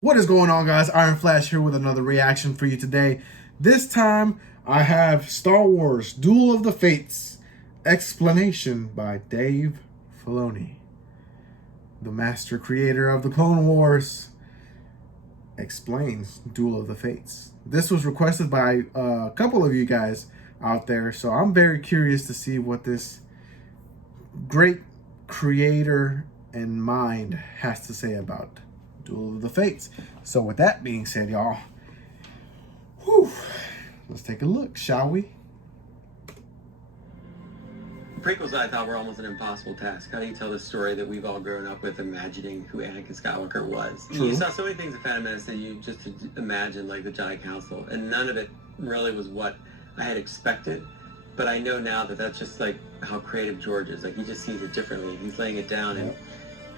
What is going on, guys? Ironflash here with another reaction for you today. This time, I have Star Wars Duel of the Fates explanation by Dave Filoni, the master creator of the Clone Wars, explains Duel of the Fates. This was requested by a couple of you guys out there, so I'm very curious to see what this great creator and mind has to say about Duel of the Fates. So with that being said, y'all, let's take a look, shall we? Prequels, I thought, were almost an impossible task. How do you tell the story that we've all grown up with, imagining who Anakin Skywalker was? True. You saw so many things in Phantom Menace that you just imagine, like the Jedi Council, and none of it really was what I had expected. But I know now that that's just like how creative George is. Like, he just sees it differently. He's laying it down, and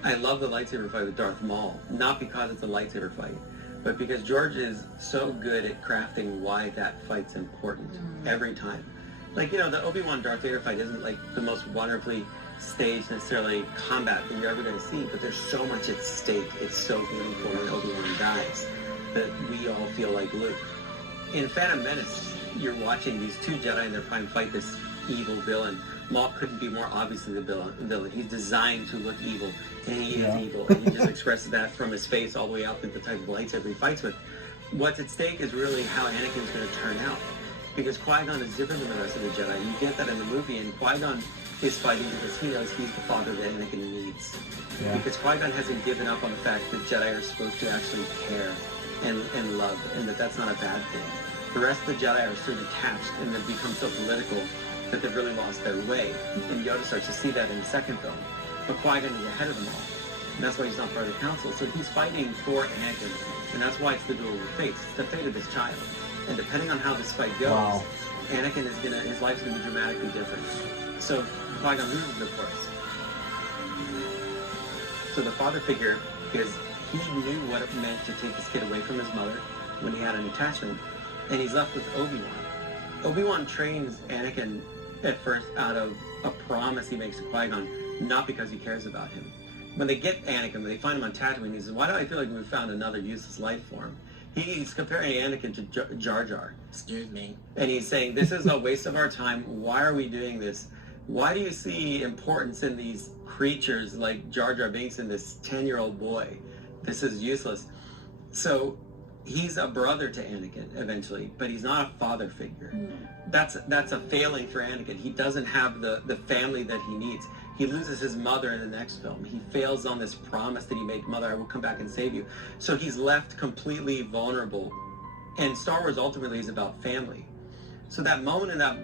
I love the lightsaber fight with Darth Maul, not because it's a lightsaber fight, but because George is so good at crafting why that fight's important every time. Like, you know, the Obi-Wan Darth Vader fight isn't like the most wonderfully staged necessarily combat that you're ever going to see, but there's so much at stake. It's so meaningful when Obi-Wan dies that we all feel like Luke. In Phantom Menace, you're watching these two Jedi in their prime fight this evil villain. Maul couldn't be more obviously the villain. He's designed to look evil, and he is evil, and he just expresses that from his face all the way up to the type of lightsaber he fights with. What's at stake is really how Anakin's going to turn out, because Qui-Gon is different than the rest of the Jedi. You get that in the movie, and Qui-Gon is fighting because he knows he's the father that Anakin needs. Because Qui-Gon hasn't given up on the fact that Jedi are supposed to actually care and love, and that that's not a bad thing. The rest of the Jedi are so detached and they've become so political that they've really lost their way. And Yoda starts to see that in the second film. But Qui-Gon is ahead of them all. And that's why he's not part of the council. So he's fighting for Anakin. And that's why it's the Duel of the Fates. It's the fate of this child. And depending on how this fight goes, Anakin is his life's gonna be dramatically different. So Qui-Gon loses, of course. So the father figure, because he knew what it meant to take this kid away from his mother when he had an attachment, and he's left with Obi-Wan. Obi-Wan trains Anakin at first out of a promise he makes to Qui-Gon, not because he cares about him. When they get Anakin, when they find him on Tatooine, he says, "Why do I feel like we've found another useless life form?" He's comparing Anakin to Jar Jar. Excuse me. And he's saying, this is a waste of our time. Why are we doing this? Why do you see importance in these creatures like Jar Jar Binks and this 10-year-old boy? This is useless. So he's a brother to Anakin eventually, but he's not a father figure. That's a failing for Anakin. He doesn't have the family that he needs. He loses his mother in the next film. He fails on this promise that he made, "Mother, I will come back and save you." So he's left completely vulnerable. And Star Wars ultimately is about family. So that moment in that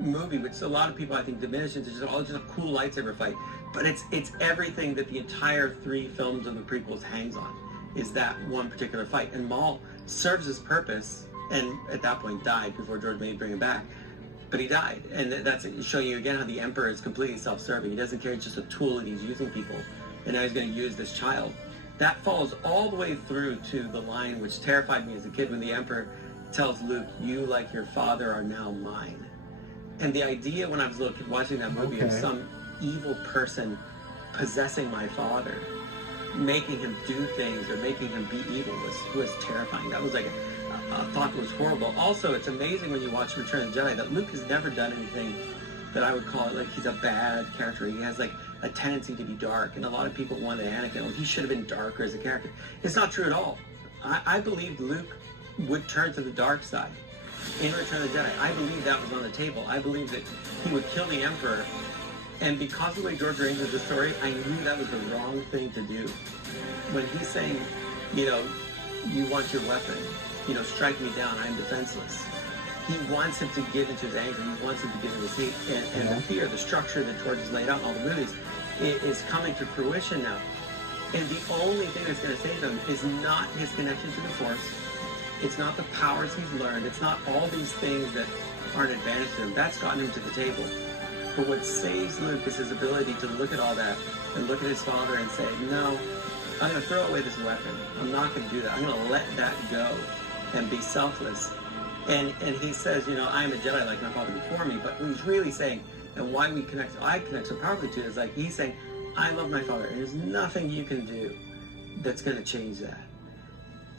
movie, which a lot of people I think diminish into just a cool lightsaber fight, but it's everything that the entire 3 films of the prequels hangs on, is that one particular fight. And Maul serves his purpose, and at that point died before George made bring him back. But he died, and that's showing you again how the Emperor is completely self-serving. He doesn't care; it's just a tool, and he's using people. And now he's going to use this child. That follows all the way through to the line which terrified me as a kid, when the Emperor tells Luke, "You, like your father, are now mine." And the idea when I was a little kid watching that movie of some evil person possessing my father, making him do things or making him be evil was terrifying. That was like a thought that was horrible. Also, it's amazing when you watch Return of the Jedi that Luke has never done anything that I would call it like he's a bad character. He has like a tendency to be dark, and a lot of people wanted Anakin, he should have been darker as a character. It's not true at all. I believed Luke would turn to the dark side in Return of the Jedi. I believe that was on the table. I believe that he would kill the Emperor, and because of the way George arranged the story, I knew that was the wrong thing to do. When he's saying, you know, "You want your weapon, you know, strike me down, I'm defenseless." He wants him to give into his anger, he wants him to give into his hate, and the fear, the structure that George has laid out in all the movies is coming to fruition now. And the only thing that's going to save him is not his connection to the Force. It's not the powers he's learned. It's not all these things that are an advantage to him. That's gotten him to the table. But what saves Luke is his ability to look at all that and look at his father and say, "No, I'm going to throw away this weapon. I'm not going to do that. I'm going to let that go and be selfless." And he says, you know, "I am a Jedi like my father before me," but what he's really saying, and why I connect so powerfully to it, is like he's saying, "I love my father, and there's nothing you can do that's going to change that."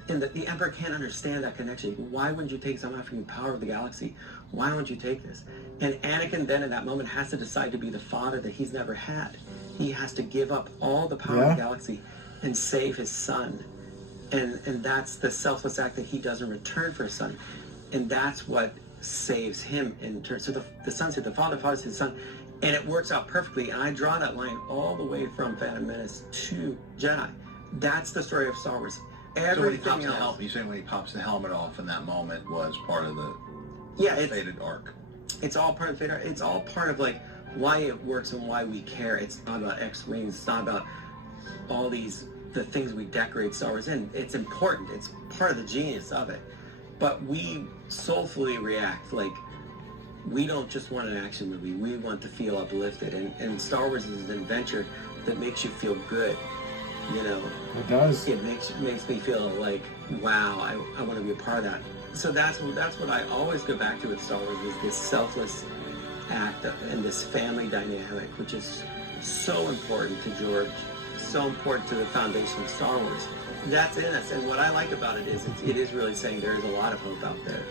And the Emperor can't understand that connection. Why wouldn't you take some after you power of the galaxy? Why won't you take this? And Anakin then in that moment has to decide to be the father that he's never had. He has to give up all the power of the galaxy and save his son. And that's the selfless act that he does in return for his son. And that's what saves him in turn. So the son said the father fathers his son. And it works out perfectly. And I draw that line all the way from Phantom Menace to Jedi. That's the story of Star Wars. So when he pops the helmet, you're saying when he pops the helmet off in that moment was part of the fated arc. It's all part of the fated arc. It's all part of like why it works and why we care. It's not about X-Wings. It's not about all the things we decorate Star Wars in. It's important. It's part of the genius of it. But we soulfully react like we don't just want an action movie. We want to feel uplifted. And Star Wars is an adventure that makes you feel good. You know, it does. It makes me feel like, wow, I want to be a part of that. So that's what I always go back to with Star Wars is this selfless act and this family dynamic, which is so important to George, so important to the foundation of Star Wars. That's in us, and what I like about it is it is really saying there is a lot of hope out there.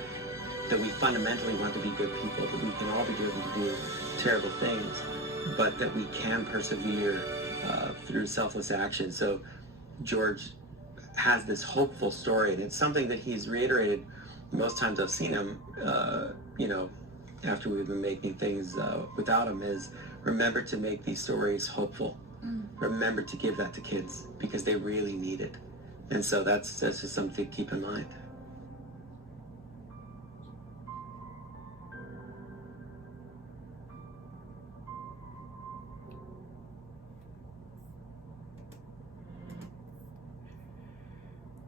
That we fundamentally want to be good people, that we can all be driven to do terrible things, but that we can persevere through selfless action. So George has this hopeful story, and it's something that he's reiterated most times I've seen him, you know, after we've been making things without him, is remember to make these stories hopeful. Remember to give that to kids because they really need it. And so that's just something to keep in mind.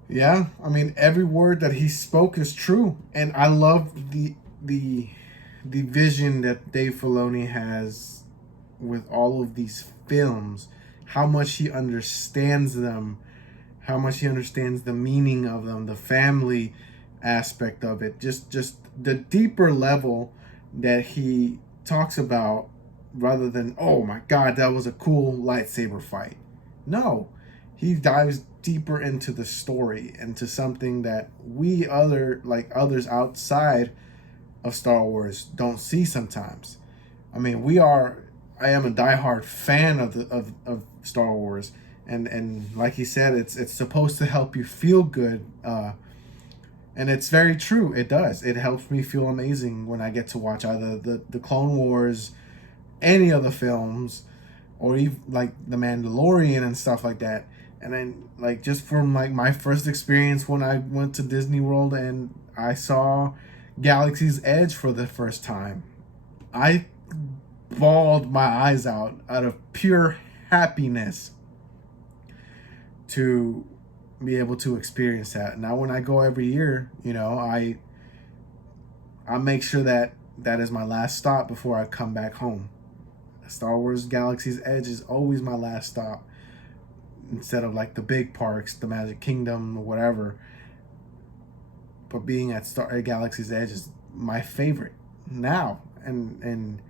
Yeah, I mean every word that he spoke is true, and I love the vision that Dave Filoni has with all of these films. How much he understands them, how much he understands the meaning of them, the family aspect of it, just the deeper level that he talks about, rather than oh my God, that was a cool lightsaber fight. No, he dives deeper into the story, into something that others outside of Star Wars don't see sometimes. I mean, I am a diehard fan of Star Wars, and like he said, it's supposed to help you feel good, and it's very true. It does. It helps me feel amazing when I get to watch either the Clone Wars, any of the films, or even like The Mandalorian and stuff like that. And then, like, just from like my first experience when I went to Disney World and I saw Galaxy's Edge for the first time, I bawled my eyes out of pure happiness to be able to experience that. Now, when I go every year, you know, I make sure that is my last stop before I come back home. Star Wars Galaxy's Edge is always my last stop, instead of like the big parks, the Magic Kingdom or whatever. But being at Galaxy's Edge is my favorite now, and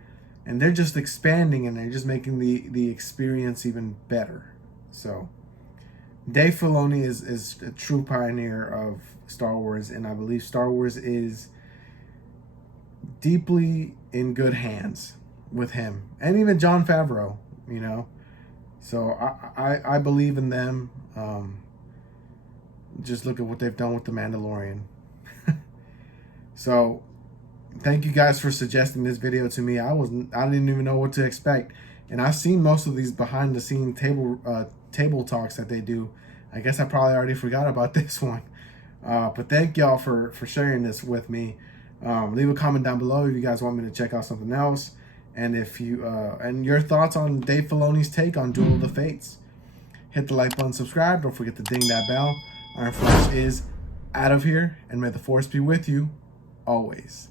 they're just expanding and they're just making the experience even better. So Dave Filoni is a true pioneer of Star Wars, and I believe Star Wars is deeply in good hands with him, and even Jon Favreau, you know. So I believe in them. Just look at what they've done with The Mandalorian. So thank you guys for suggesting this video to me. I didn't even know what to expect, and I've seen most of these behind the scene table talks that they do. I guess I probably already forgot about this one, but thank y'all for sharing this with me. Leave a comment down below if you guys want me to check out something else, and if you and your thoughts on Dave Filoni's take on Duel of the Fates. Hit the like button, subscribe, don't forget to ding that bell. Ironflash is out of here, and may the force be with you always.